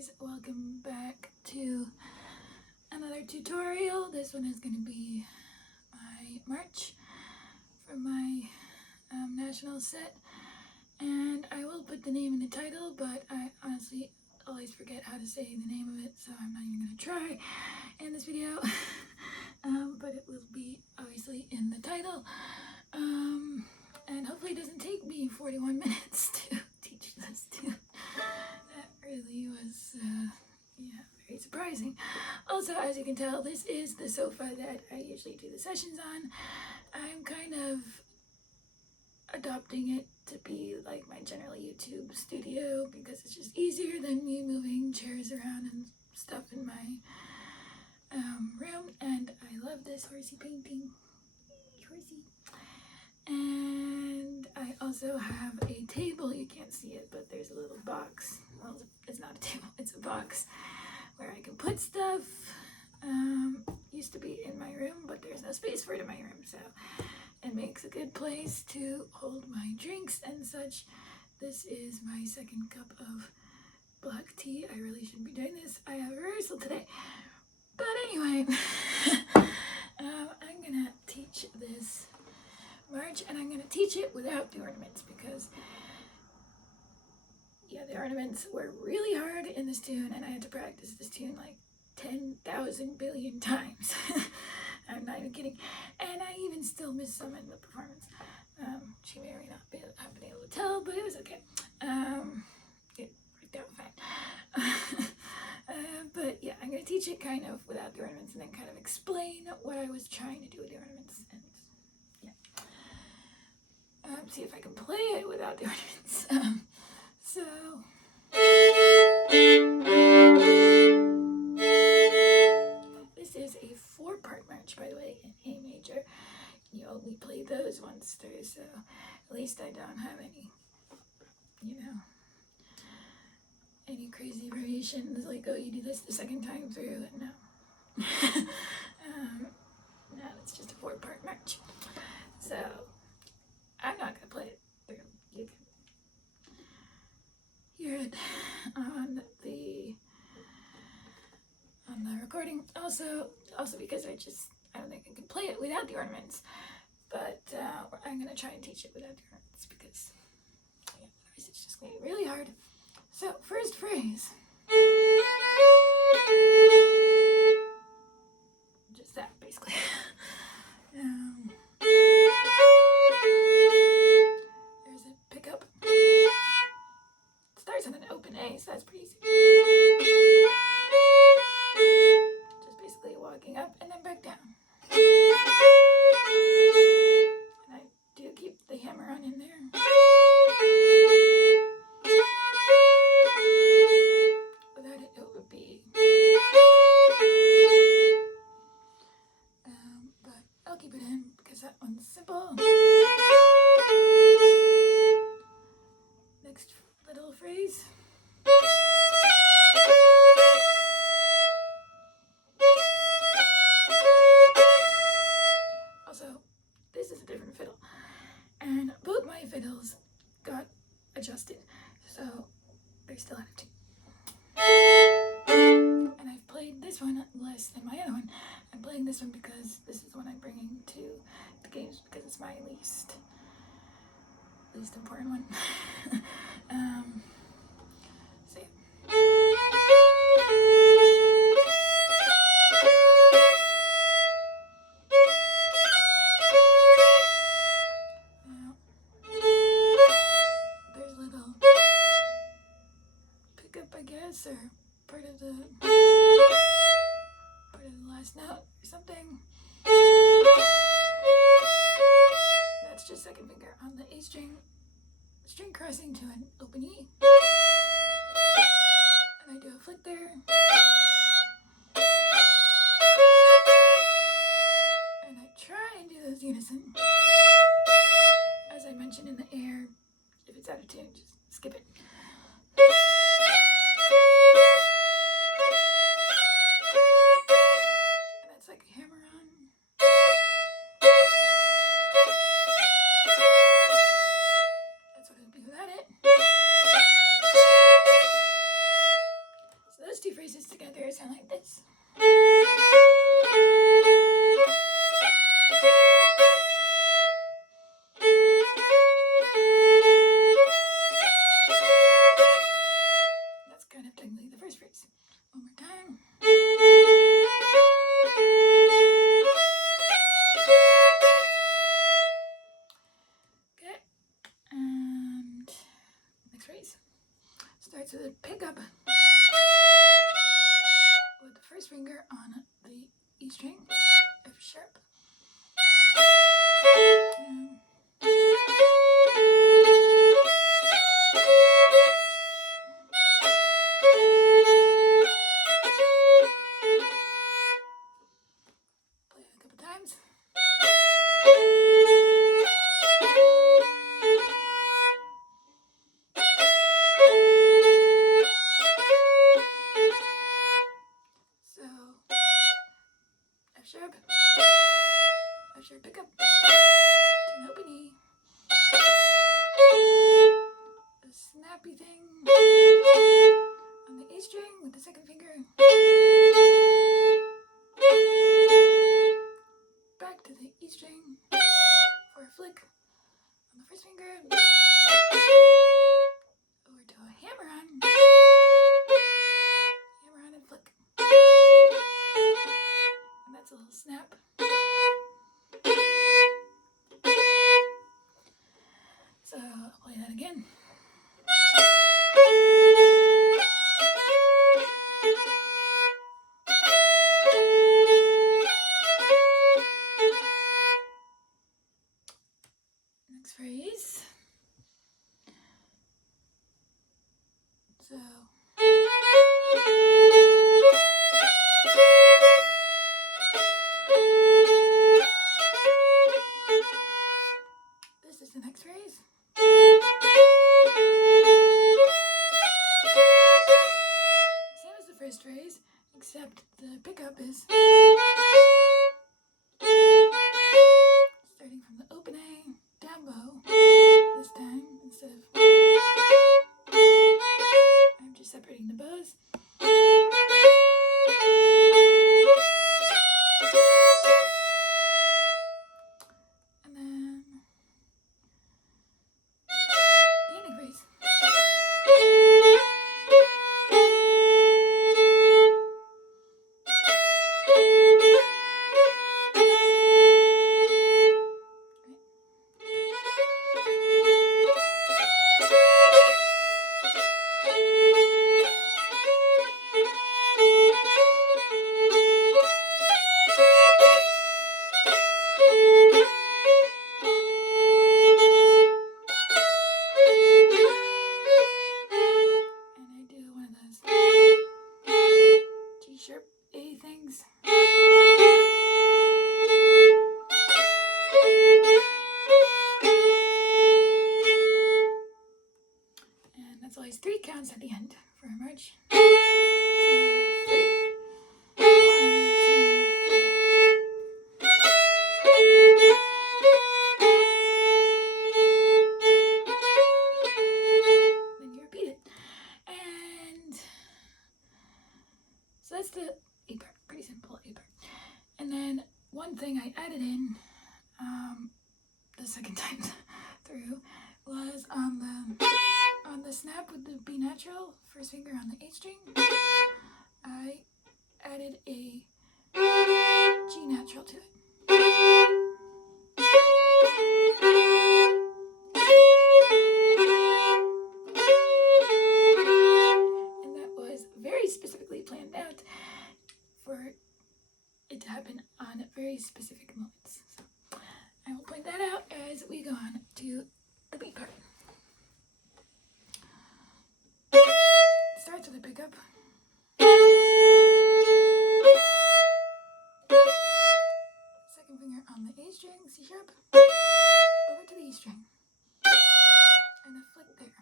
guys, welcome back to another tutorial. This one is going to be my march for my national set, and I will put the name in the title, but I honestly always forget how to say the name of it, so I'm not even going to try in this video. But it will be obviously in the title, and hopefully it doesn't take me 41 minutes to teach this too. That really was very surprising. Also, as you can tell, this is the sofa that I usually do the sessions on. I'm kind of adopting it to be like my general YouTube studio because it's just easier than me moving chairs around and stuff in my room. And I love this horsey painting. Horsey. And I also have a table. You can't see it, but there's a little box. Well, it's not a table, it's a box where I can put stuff. Used to be in my room, but there's no space for it in my room, so it makes a good place to hold my drinks and such. This is my second cup of black tea. I really shouldn't be doing this. I have a rehearsal today. But anyway, I'm gonna teach this march, and I'm gonna teach it without the ornaments because the ornaments were really hard in this tune, and I had to practice this tune like 10,000 billion times. I'm not even kidding. And I even still missed some in the performance. She may or may not have been able to tell, but it was okay. It worked out fine. But yeah, I'm going to teach it kind of without the ornaments and then kind of explain what I was trying to do with the ornaments. And yeah. See if I can play it without the ornaments. So... This is a 4-part march, by the way, in A major. You only play those once through, so at least I don't have any, any crazy variations like, oh, you do this the second time through, and no. No, it's just a 4-part march. So, I'm not going to play it through. You can hear it on the recording. Also because I don't think I can play it without the ornaments, but I'm gonna try and teach it without the ornaments because otherwise it's just gonna be really hard. So first phrase, just that basically. There's a pickup. It starts with an open A, so that's pretty easy. Basically walking up and then back down. And I do keep the hammer on in there. Without it, it would be... but I'll keep it in because that one's simple. Next little phrase. This is a different fiddle, and both my fiddles got adjusted, so they're still out of tune. And I've played this one less than my other one. I'm playing this one because this is the one I'm bringing to the games because it's my least important one. So yeah. Or part of the last note or something. That's just second finger on the A string crossing to an open E, and I do a flick there, and I try and do those unison. As I mentioned in the air, if it's out of tune, just skip it. those two phrases together sound like this. That's kind of technically the first phrase. One more time. Okay, and next phrase starts with a pickup with the first finger on the E string, F sharp. Play it a couple times. So F sharp pickup, an open E, a snappy thing on the A string with the second finger, back to the E string for a flick on the first finger, over to a hammer on and flick, and that's a little snap. So I'll play that again. Next phrase. So this is the next phrase. Same as the first phrase, except the pickup is starting from the open A, down bow, this time, instead of I'm just separating the bows. And then the ending phrase. G-sharp A things. And that's always 3 counts at the end for a march. 1, 2, 3. 1, 2, 3. Then you repeat it. And so that's the A part, pretty simple A part. And then one thing I added in the second time through was on the snap with the B natural, first finger on the A string, I added a G natural to it. And that was very specifically planned out for it to happen on very specific moments. So I will point that out as we go on to the beat part. It starts with a pickup. Second finger on the A string, C sharp, over to the E string, and a flick there.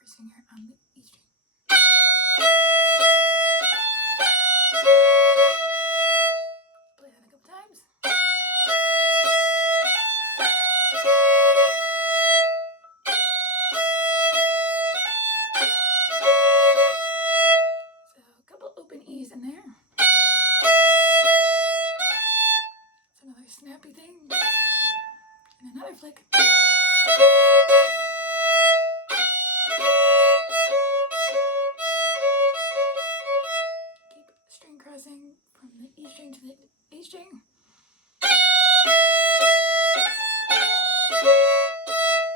First finger on the E string. Play that a couple times. flick. Keep string crossing from the E string to the A string.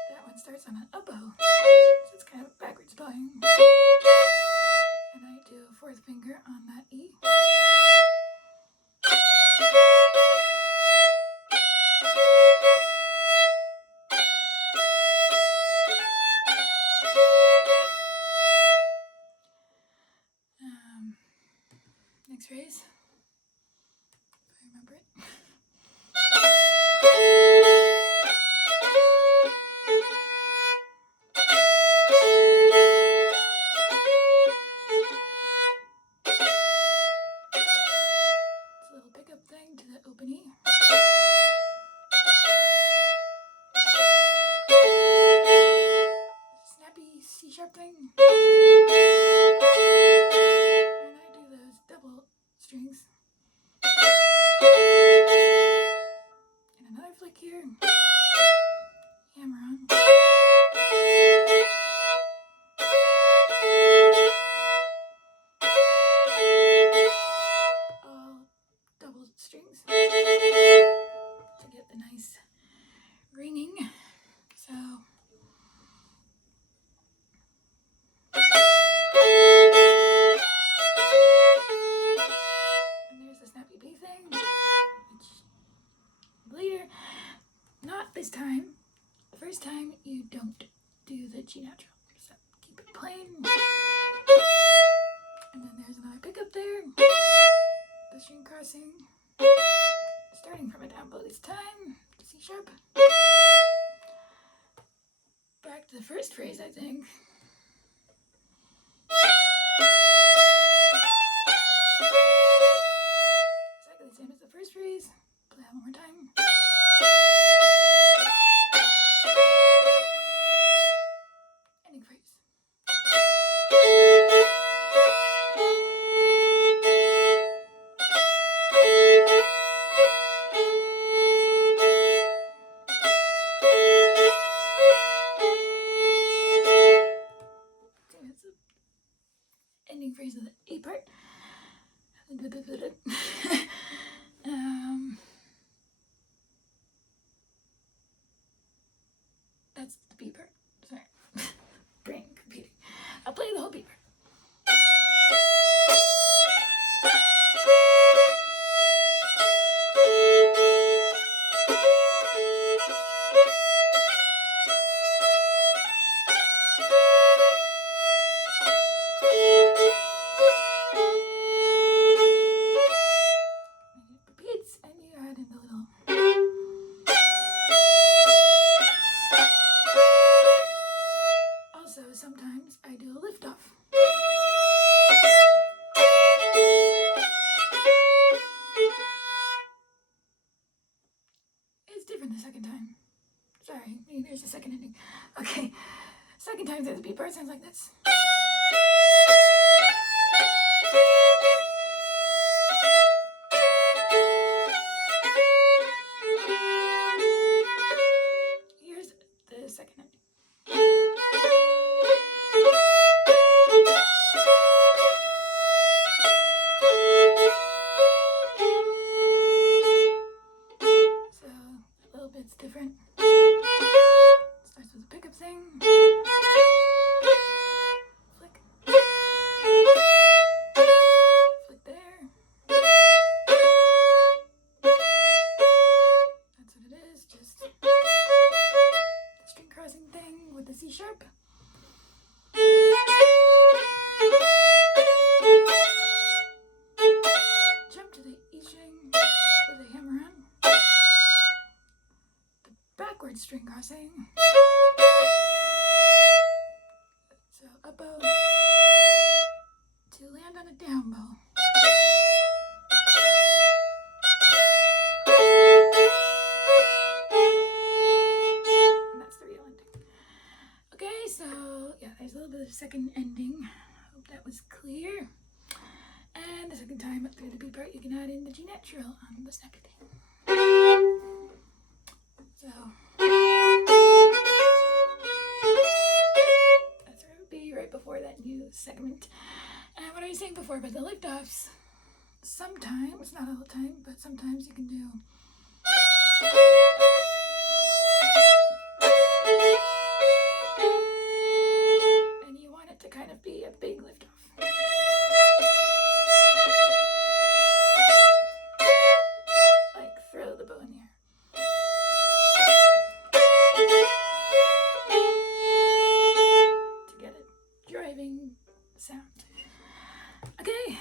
That one starts on an up bow, so it's kind of backwards bowing. And I do a fourth finger on that E. Next phrase, if I remember it. It's a little pickup thing to the open E. Snappy C sharp thing. And I do those double strings. And another flick here. Hammer on. All double strings to get the nice ringing. So and there's the snappy B thing, which later, not this time. The first time you don't do the G natural, so keep it plain. And then there's another pickup there. The string crossing, starting from a down bow this time, C sharp. Back to the first phrase, I think. Exactly the same as the first phrase. Play that one more time. Ending phrase. It's the ending phrase of the A part. That's the B part. Sorry. Brain computing. I'll play the whole B part. And it repeats, and you add in the little. Also, sometimes I do a lift off. It's different the second time. Sorry, maybe there's a second ending. Okay, second time the B part sounds like this. Here's the second ending. So a little bit's different. Starts with a pickup thing. Flick. Flick there. That's what it is, just the string crossing thing with the C sharp. Jump to the E string with a hammer on. The backward string crossing. So up bow to land on a down bow. And that's the real ending. Okay, so yeah, there's a little bit of second ending. Hope that was clear. And the second time up through the B part, you can add in the G natural on the snappy thing. So before that new segment. And what I was saying before about the liftoffs, sometimes, not all the time, but sometimes you can do and you want it to kind of be a big liftoff. Like throw the bow in the air. To get a driving sound. Okay,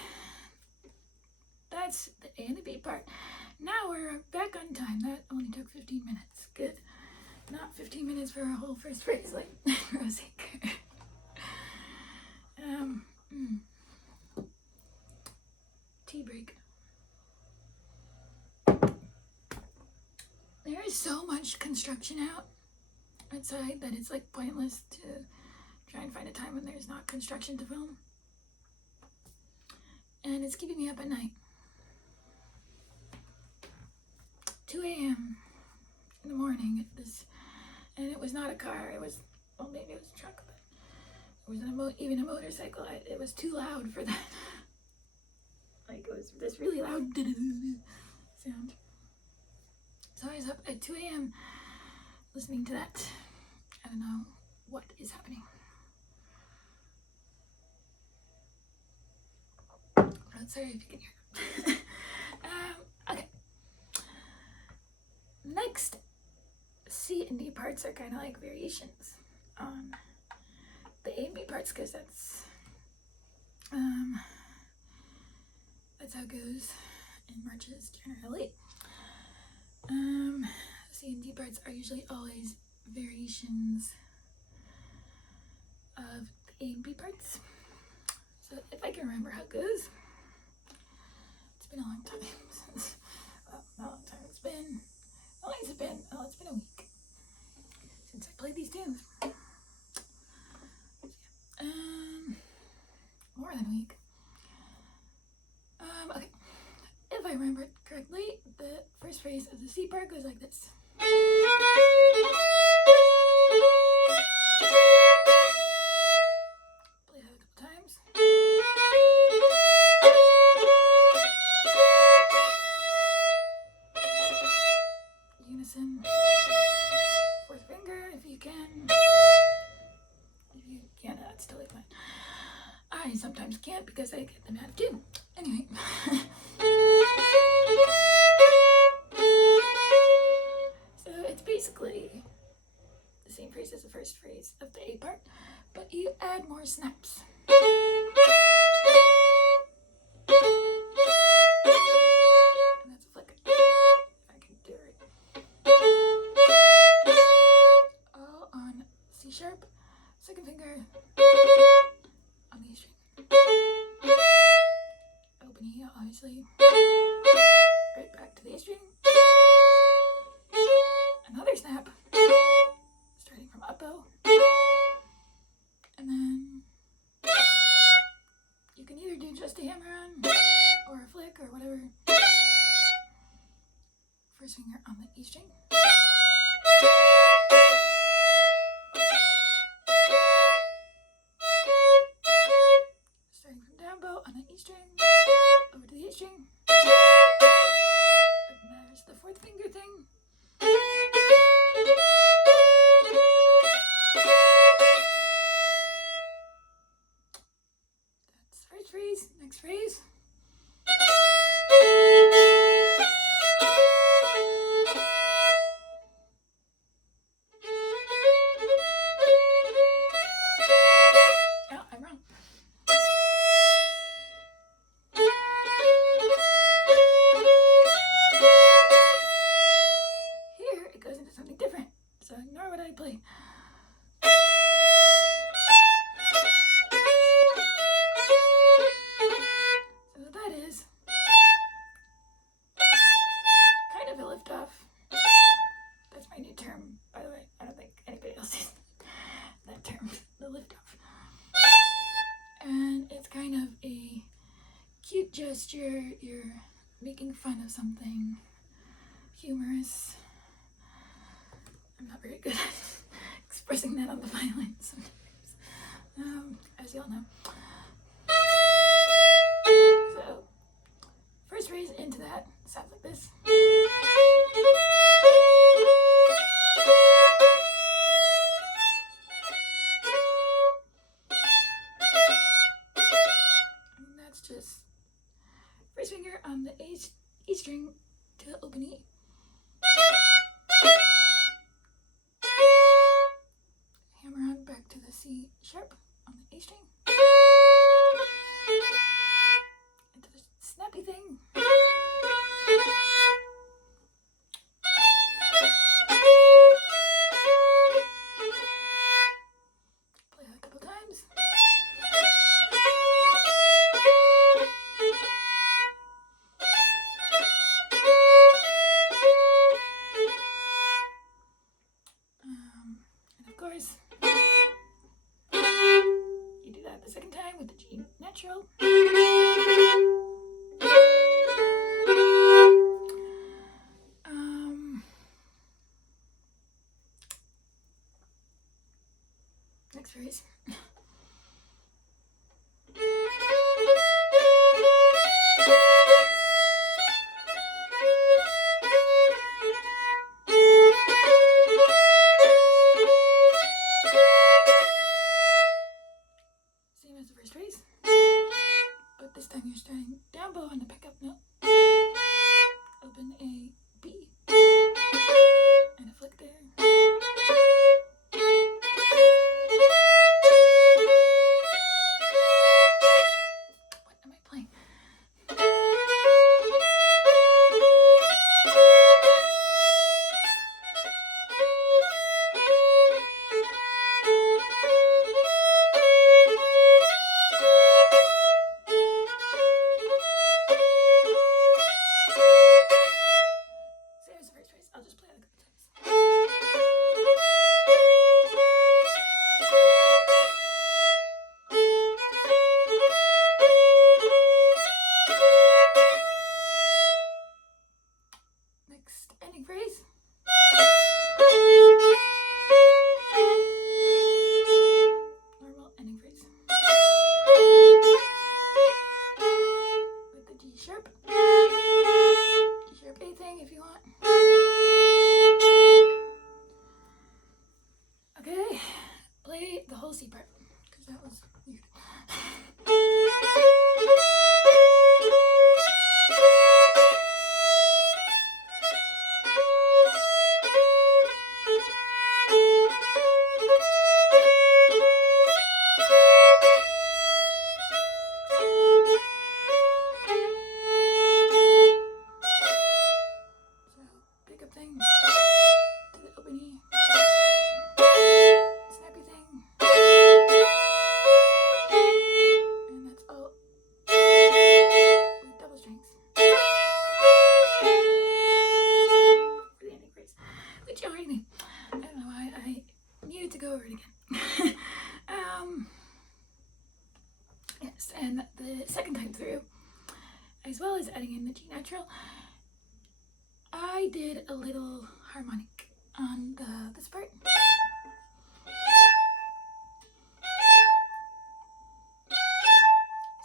that's the A and the B part. Now we're back on time. That only took 15 minutes. Good. Not 15 minutes for a whole first phrase like Rosie. Tea break. There is so much construction outside that it's like pointless to try and find a time when there's not construction to film. And it's keeping me up at night. 2 a.m. in the morning, and it was not a car, it was, well, maybe it was a truck, but it was even a motorcycle. It was too loud for that. Like, it was this really loud sound. So I was up at 2 a.m. listening to that. I don't know what is happening. I'm sorry if you can hear. Okay. Next, C and D parts are kind of like variations on the A and B parts, because that's how it goes in marches generally. C and D parts are usually always variations of the A and B parts. So if I can remember how it goes, it's been a long time since, well, not a long time, it's been a week since I played these tunes. More than a week. Okay. If I remember it correctly, the first phrase of the C part goes like this. Play that a couple times. Unison. Fourth finger, if you can. If you can't, that's totally fine. I sometimes can't because I get them out of tune. Anyway. So it's basically the same phrase as the first phrase of the A part, but you add more snaps. And that's a flick. If I can do it right. All on C sharp, second finger on the E string. Open E, obviously. Right back to the A string. Another snap, starting from up bow. And then you can either do just a hammer on, or a flick, or whatever. First finger on the E string. Starting from down bow on the E string, over to the A string. And there's the fourth finger thing. That's first phrase. Next phrase. Oh, I'm wrong. Here it goes into something different, so ignore what I played. So that is kind of a liftoff. That's my new term, by the way. I don't think anybody else uses that term, the liftoff. And it's kind of a cute gesture. You're making fun of something humorous. I'm not very good at expressing that on the violin sometimes. As you all know. So, first phrase into that sounds like this. And that's just first finger on the E string to open E. Hammer on back to the C sharp on the A string. Into the snappy thing. Play that a couple times. And of course, you do that the second time with the G natural. Next phrase. Same as the first phrase, but this time you're starting down bow on the pickup note. Open A, B, and a flick there. What am I playing? There's the first phrase. I'll just play it a couple times. Next ending phrase. Normal ending phrase. With the G sharp. G sharp A thing if you want. Okay, play the whole C part, because that was weird. So, pick up thing to the open E. Snappy thing. And that's all with double strings. For the ending phrase, which you already knew. I don't know why I needed to go over it again. Yes, and the second time through, as well as adding in the G natural, I did a little harmonic on this part.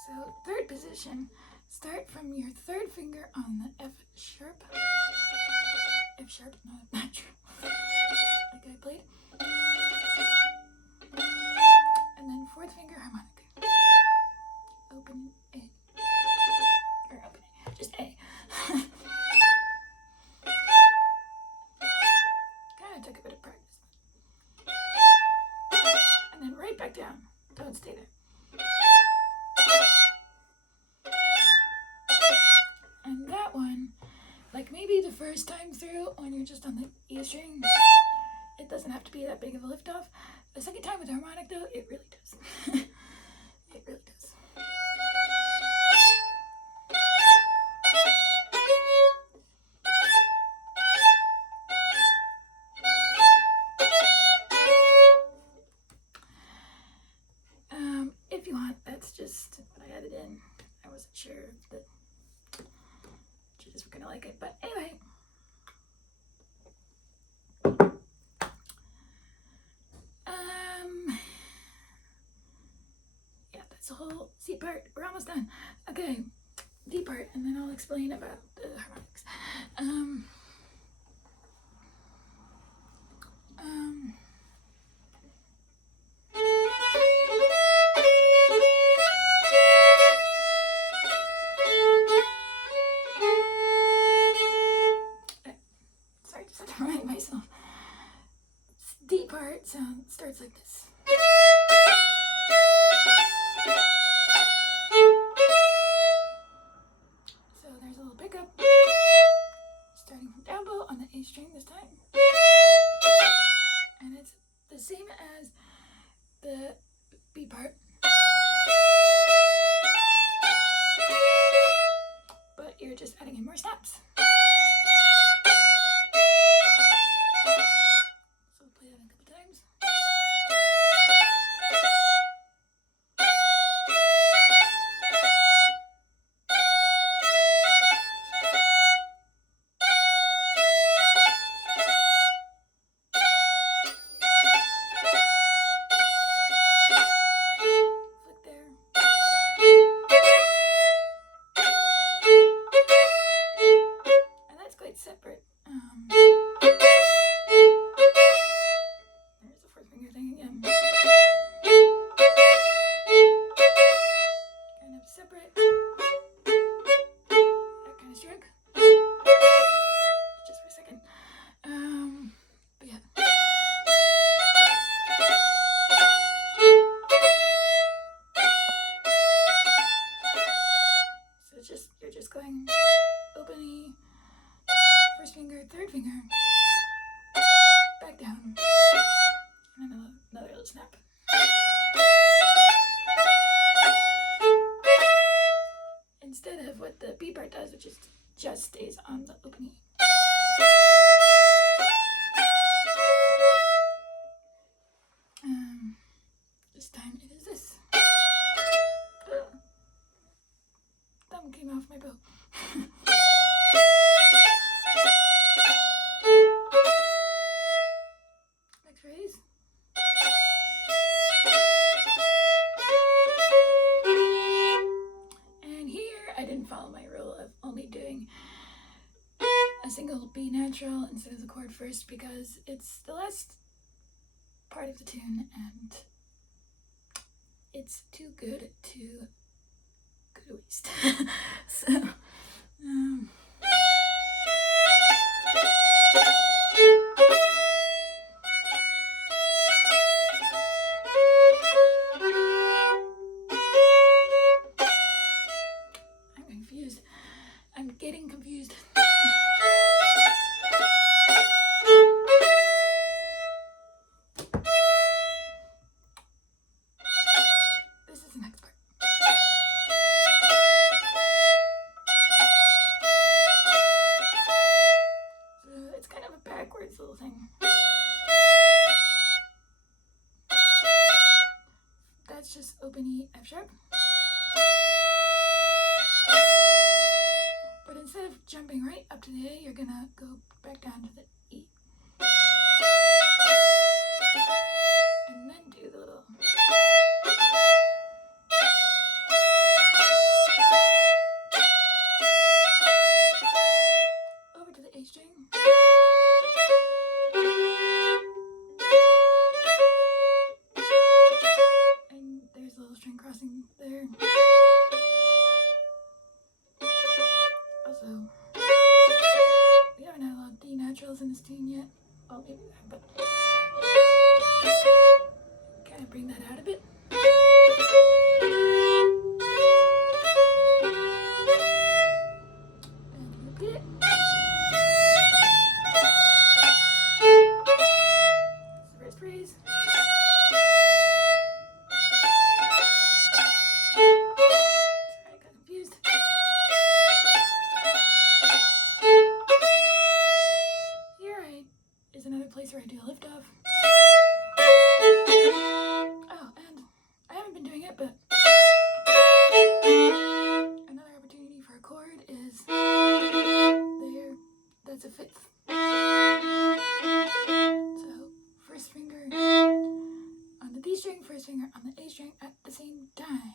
So third position, start from your third finger on the F sharp, not natural, like I played, and then fourth finger harmonic. Open A, or open A, just A. Kind of took a bit of practice. And then right back down, don't stay there. And that one, like maybe the first time through when you're just on the E string, it doesn't have to be that big of a lift off. The second time with the harmonic though, it really does. It really does. If you want, that's just what I added in. I wasn't sure that judges were gonna like it, but anyway. That's the whole C part. We're almost done. Okay, D part, and then I'll explain about the harmonics. Sorry, just had to remind myself. D part sound starts like this. So there's a little pickup, starting from down bow on the A string this time. And it's the same as the B part, but you're just adding in more snaps. So we'll play that a couple times. Separate. There's the fourth finger thing again. Kind of separate. That kind of stroke. Just for a second. But yeah. So it's just, you're just going open E, first finger, third finger, back down, and another little snap. Instead of what the B part does, which is just stays on the open E. This time it is this. Thumb came off my bow. Next phrase. And here I didn't follow my rule of only doing a single B natural instead of the chord first, because it's the last part of the tune and it's too good to go to waste. So I'm confused. I'm getting confused. This is the next part. So it's kind of a backwards little thing. That's just open E, F sharp. But instead of jumping right up to the A, you're gonna go back down to the E. And then do the little. Over to the A string. And there's a little string crossing there. Also, we haven't had a lot of D naturals in this tune yet. Well, maybe we have, but kind of bring that out a bit. And repeat it. That's the first phrase. Sorry, I got confused. Is another place where I do a lift off. Oh, and I haven't been doing it, but another opportunity for a chord is there. That's a fifth. So first finger on the D string, first finger on the A string at the same time.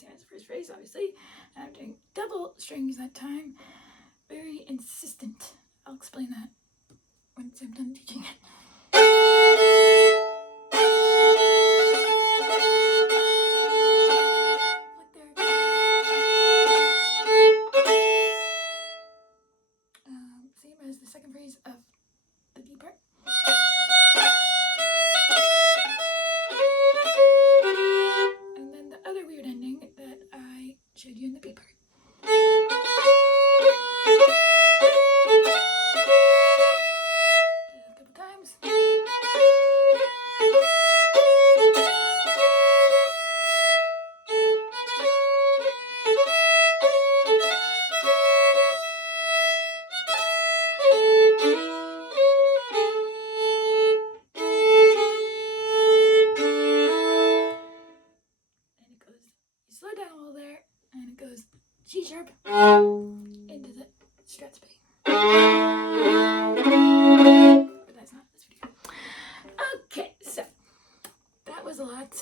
same as the first phrase, obviously. And I'm doing double strings that time. Very insistent. I'll explain that once I'm done teaching it. Same as the second phrase of the D part. And then the other weird ending that I showed you in the B part. A couple times. Slow down a little there, and it goes G sharp into the stretch B. But that's not this video. Okay, so that was a lot.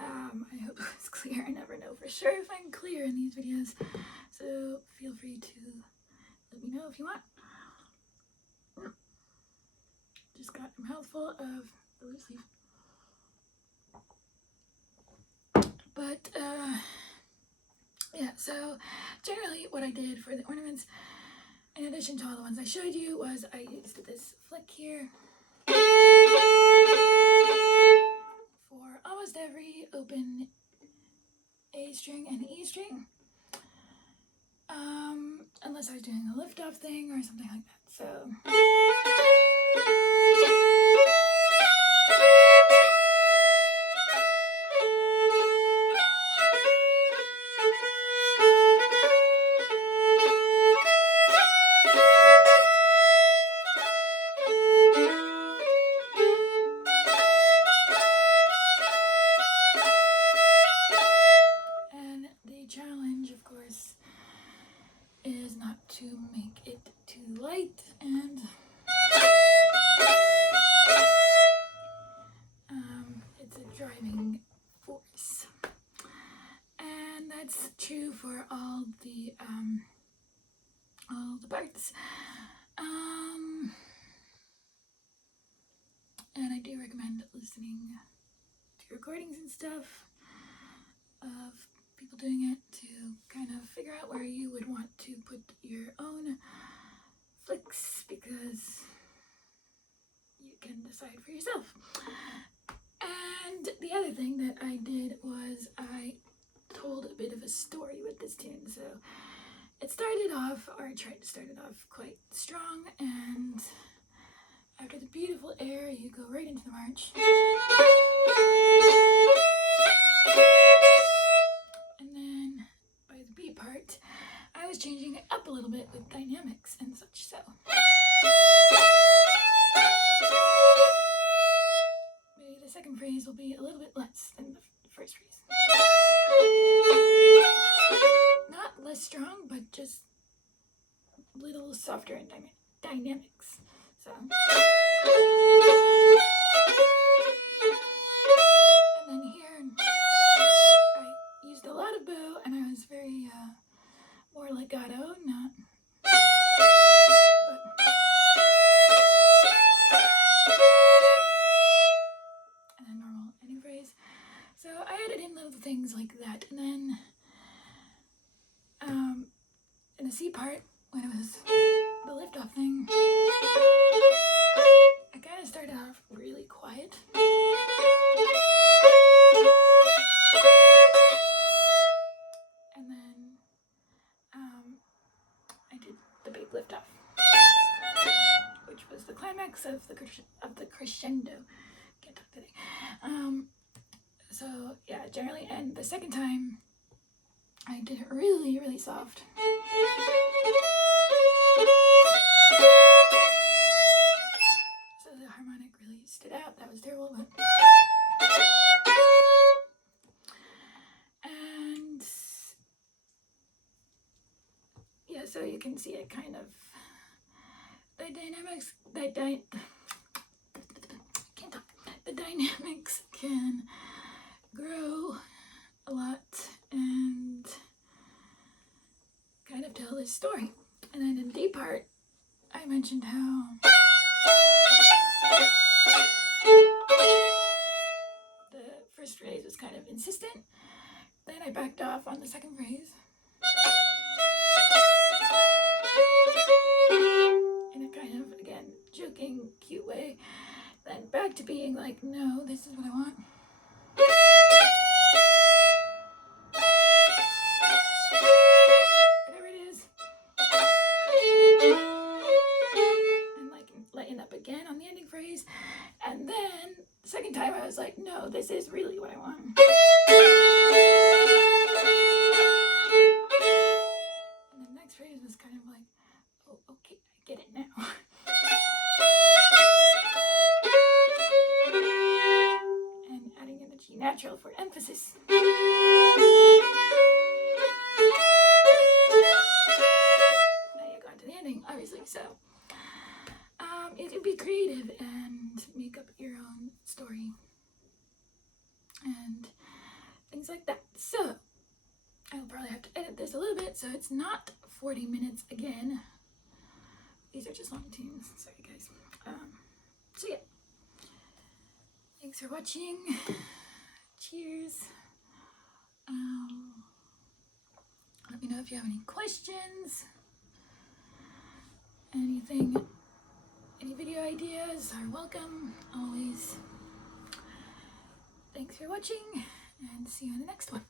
I hope it was clear. I never know for sure if I'm clear in these videos, so feel free to let me know if you want. Just got a mouthful of the loose leaf. But, yeah, so generally what I did for the ornaments, in addition to all the ones I showed you, was I used this flick here for almost every open A string and E string, unless I was doing a lift-off thing or something like that, so... challenge, of course, is not to make it too light, and it's a driving force, and that's true for all the parts. And I do recommend listening to recordings and stuff of people doing it to kind of figure out where you would want to put your own flicks, because you can decide for yourself. And the other thing that I did was I told a bit of a story with this tune. So it started off, or I tried to start it off quite strong, and after the beautiful air you go right into the march. And then by the B part, I was changing it up a little bit with dynamics and such, so. Maybe the second phrase will be a little bit less than the first phrase. Not less strong, but just a little softer in dynamics, so. And then here, I used a lot of bow, and I was very, more legato, not, but, and then normal ending phrase. So I added in little things like that, and then, in the C part, when it was the lift-off thing, I kind of started off really quiet. And then I did the big lift-off, which was the climax of the crescendo. Can't talk today. So yeah, generally, and the second time I did it really, really soft. So the harmonic really stood out. That was terrible, but. And yeah, so you can see it kind of, the dynamics, the dynamics can grow a lot, and this story. And then in the D part, I mentioned how the first phrase was kind of insistent. Then I backed off on the second phrase. In a kind of, again, joking, cute way. Then back to being like, no, this is what I want. Whatever it is. And like lighten up again on the ending phrase. And then the second time I was like, no, this is really what I want. And the next phrase was kind of like, oh, okay, I get it now. And adding in the G natural for emphasis. Now you've gone to the ending, obviously, so you can be creative and make up your own story and things like that. So I'll probably have to edit this a little bit so it's not 40 minutes again. These are just long tunes. Sorry, guys. So yeah. Thanks for watching. Cheers. Let me know if you have any questions. Anything, any video ideas are welcome, always. Thanks for watching, and see you in the next one.